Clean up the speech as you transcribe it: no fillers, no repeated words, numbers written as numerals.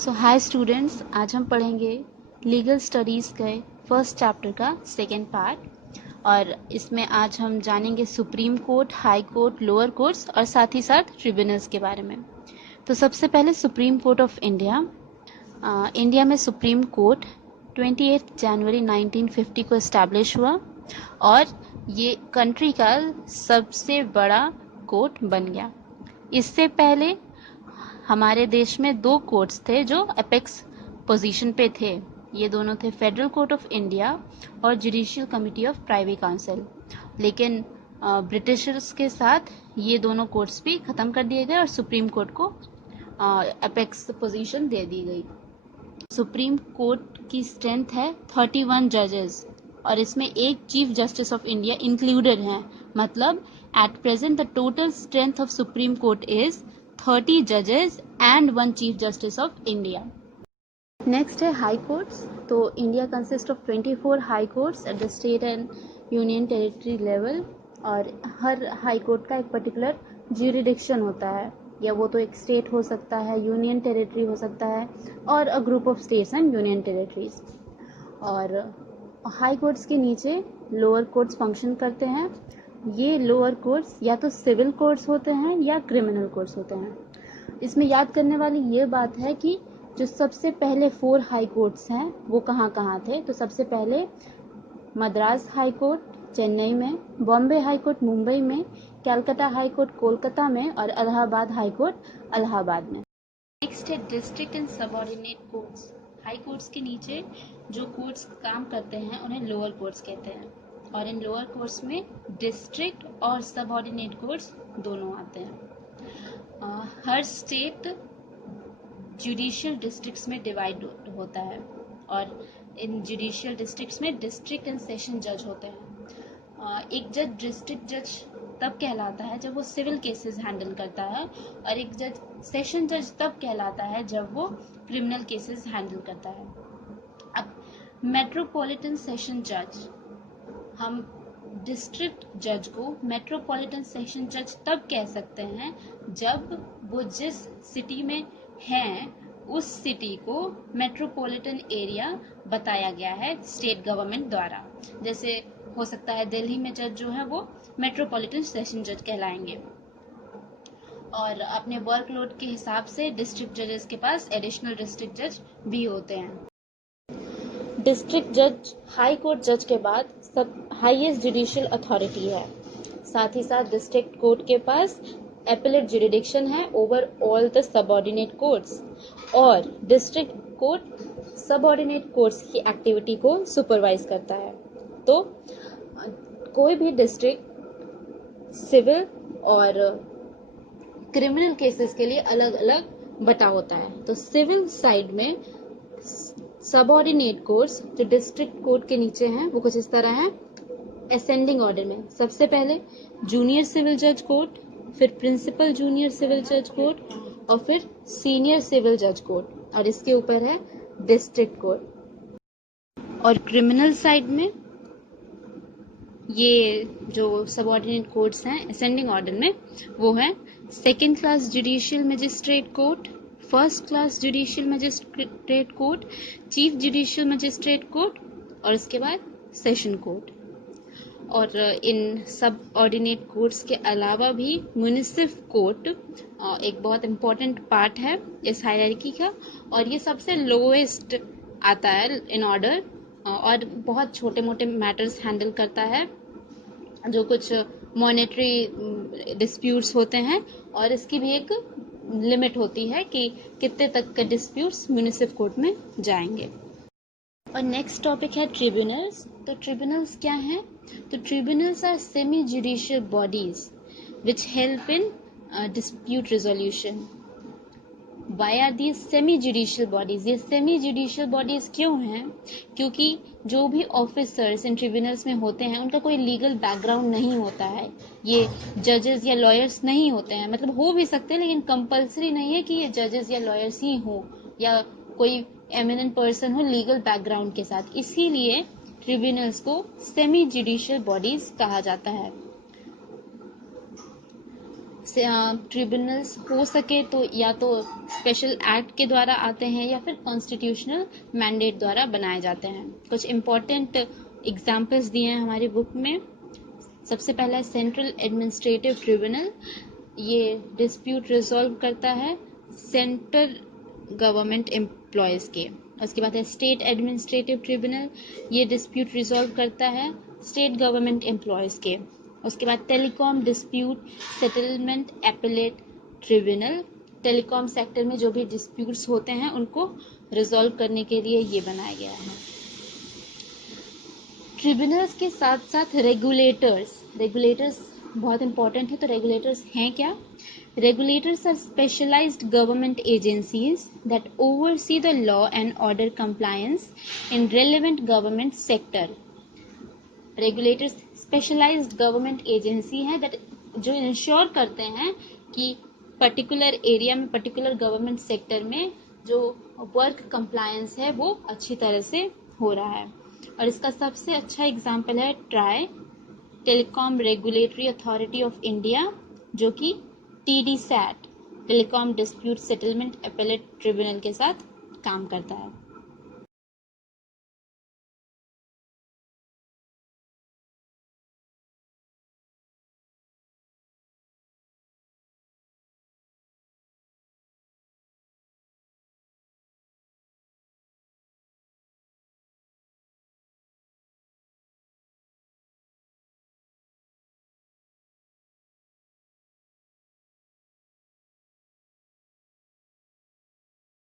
सो hi students, आज हम पढ़ेंगे लीगल स्टडीज़ के फर्स्ट चैप्टर का सेकेंड पार्ट। और इसमें आज हम जानेंगे supreme court, high court, lower courts और साथ ही साथ ट्रिब्यूनल्स के बारे में। तो सबसे पहले supreme court of India. India में सुप्रीम कोर्ट 28 जनवरी 1950 को इस्टेब्लिश हुआ और ये कंट्री का सबसे बड़ा कोर्ट बन गया। इससे पहले हमारे देश में दो कोर्ट्स थे जो अपेक्स पोजीशन पे थे। ये दोनों थे फेडरल कोर्ट ऑफ इंडिया और judicial committee of privy council. लेकिन ब्रिटिशर्स के साथ ये दोनों कोर्ट्स भी ख़त्म कर दिए गए और सुप्रीम कोर्ट को अपेक्स पोजीशन दे दी गई। सुप्रीम कोर्ट की स्ट्रेंथ है 31 जजेस और इसमें एक chief justice of India included हैं। मतलब at present the total strength of supreme court is 30 जजेस and 1 chief justice of India. Next है हाई कोर्ट्स। तो India consist of 24 high courts at the state and union territory level और हर high court का एक particular jurisdiction होता है, या वो तो एक स्टेट हो सकता है, यूनियन टेरिटरी हो सकता है और a group of states and union territories. और हाई कोर्ट्स के नीचे लोअर कोर्ट्स फंक्शन करते हैं। ये लोअर कोर्ट्स या तो सिविल कोर्ट्स होते हैं या क्रिमिनल कोर्ट्स होते हैं। इसमें याद करने वाली ये बात है कि जो सबसे पहले 4 हाई कोर्ट्स हैं वो कहाँ कहाँ थे। तो सबसे पहले मद्रास हाई कोर्ट चेन्नई में, बॉम्बे हाई कोर्ट मुंबई में, कलकत्ता हाई कोर्ट कोलकाता में और इलाहाबाद हाई कोर्ट इलाहाबाद में। नेक्स्ट है district and subordinate courts. High courts के नीचे जो कोर्ट्स काम करते हैं उन्हें लोअर कोर्ट्स कहते हैं और इन लोअर कोर्ट्स में डिस्ट्रिक्ट और सबऑर्डिनेट कोर्ट्स दोनों आते हैं। हर स्टेट जुडिशियल डिस्ट्रिक्ट्स में डिवाइड होता है और इन जुडिशियल डिस्ट्रिक्ट्स में डिस्ट्रिक्ट एंड सेशन जज होते हैं। एक जज डिस्ट्रिक्ट जज तब कहलाता है जब वो सिविल केसेस हैंडल करता है और एक जज सेशन जज तब कहलाता है जब वो क्रिमिनल केसेस हैंडल करता है। अब मेट्रोपॉलिटन सेशन जज, हम डिस्ट्रिक्ट जज को मेट्रोपॉलिटन सेशन जज तब कह सकते हैं जब वो जिस सिटी में हैं उस सिटी को मेट्रोपॉलिटन एरिया बताया गया है स्टेट गवर्नमेंट द्वारा। जैसे हो सकता है दिल्ली में जज जो है वो मेट्रोपॉलिटन सेशन जज कहलाएंगे और अपने वर्कलोड के हिसाब से डिस्ट्रिक्ट जजेस के पास एडिशनल डिस्ट्रिक्ट जज भी होते हैं। डिस्ट्रिक्ट जज हाई कोर्ट जज के बाद सब हाईएस्ट जुडिशियल अथॉरिटी है। साथ ही साथ डिस्ट्रिक्ट कोर्ट के पास एपेलेट जुरिडिक्शन है over all the subordinate courts और डिस्ट्रिक्ट कोर्ट सबऑर्डिनेट कोर्ट्स की एक्टिविटी को सुपरवाइज करता है। तो कोई भी डिस्ट्रिक्ट सिविल और क्रिमिनल केसेस के लिए अलग अलग बटा होता है। तो सिविल साइड में सबऑर्डिनेट कोर्ट्स जो डिस्ट्रिक्ट कोर्ट के नीचे हैं वो कुछ इस तरह हैं असेंडिंग ऑर्डर में। सबसे पहले जूनियर सिविल जज कोर्ट, फिर प्रिंसिपल जूनियर सिविल जज कोर्ट और फिर सीनियर सिविल जज कोर्ट और इसके ऊपर है डिस्ट्रिक्ट कोर्ट। और क्रिमिनल साइड में ये जो सबऑर्डिनेट कोर्ट्स हैं असेंडिंग ऑर्डर में वो है second class judicial magistrate court, first class judicial magistrate court, chief judicial magistrate court और इसके बाद सेशन कोर्ट। और इन सब ऑर्डिनेट कोर्ट्स के अलावा भी म्युनिसिपल कोर्ट एक बहुत इम्पोर्टेंट पार्ट है इस हायरार्की का और ये सबसे लोएस्ट आता है इन ऑर्डर और बहुत छोटे मोटे मैटर्स हैंडल करता है, जो कुछ मॉनेटरी डिस्प्यूट्स होते हैं और इसकी भी एक लिमिट होती है कि कितने तक के डिस्प्यूट्स म्युनिसिपल कोर्ट में जाएंगे। और नेक्स्ट टॉपिक है ट्रिब्यूनल्स। तो ट्रिब्यूनल्स क्या हैं? तो tribunals are semi judicial bodies which help in dispute resolution. Why are these semi judicial bodies? ये सेमी जुडिशियल बॉडीज क्यों हैं? क्योंकि जो भी ऑफिसर्स इन ट्रिब्यूनल्स में होते हैं उनका कोई लीगल बैकग्राउंड नहीं होता है। ये जजेस या लॉयर्स नहीं होते हैं, मतलब हो भी सकते हैं लेकिन कंपलसरी नहीं है कि ये जजेस या लॉयर्स ही हो या कोई एमिनेंट पर्सन हो लीगल बैकग्राउंड के साथ। इसीलिए ट्रिब्यूनल्स को सेमी जुडिशियल बॉडीज कहा जाता है। ट्रिब्यूनल्स हो सके तो या तो स्पेशल एक्ट के द्वारा आते हैं या फिर कॉन्स्टिट्यूशनल मैंडेट द्वारा बनाए जाते हैं। कुछ इम्पोर्टेंट एग्जाम्पल्स दिए हैं हमारी बुक में। सबसे पहला है सेंट्रल एडमिनिस्ट्रेटिव ट्रिब्यूनल, ये डिस्प्यूट रिजॉल्व करता है सेंट्रल गवर्नमेंट एम्प्लॉयज़ के। उसके बाद है स्टेट एडमिनिस्ट्रेटिव ट्रिब्यूनल, ये डिस्प्यूट रिजॉल्व करता है स्टेट गवर्नमेंट एम्प्लॉयज़ के। उसके बाद telecom dispute settlement appellate tribunal, telecom sector में जो भी डिस्प्यूट्स होते हैं उनको रिजॉल्व करने के लिए ये बनाया गया है। ट्रिब्यूनल्स के साथ साथ रेगुलेटर्स बहुत इंपॉर्टेंट है। तो रेगुलेटर्स हैं क्या? Regulators are specialized government agencies that oversee the law and order compliance in relevant government sector. Regulators specialized government agency है that जो इंश्योर करते हैं कि पर्टिकुलर एरिया में, पर्टिकुलर गवर्नमेंट सेक्टर में जो वर्क कंप्लायंस है वो अच्छी तरह से हो रहा है। और इसका सबसे अच्छा एग्जाम्पल है try, telecom regulatory authority of India, जो कि TDSAT telecom dispute settlement appellate tribunal के साथ काम करता है।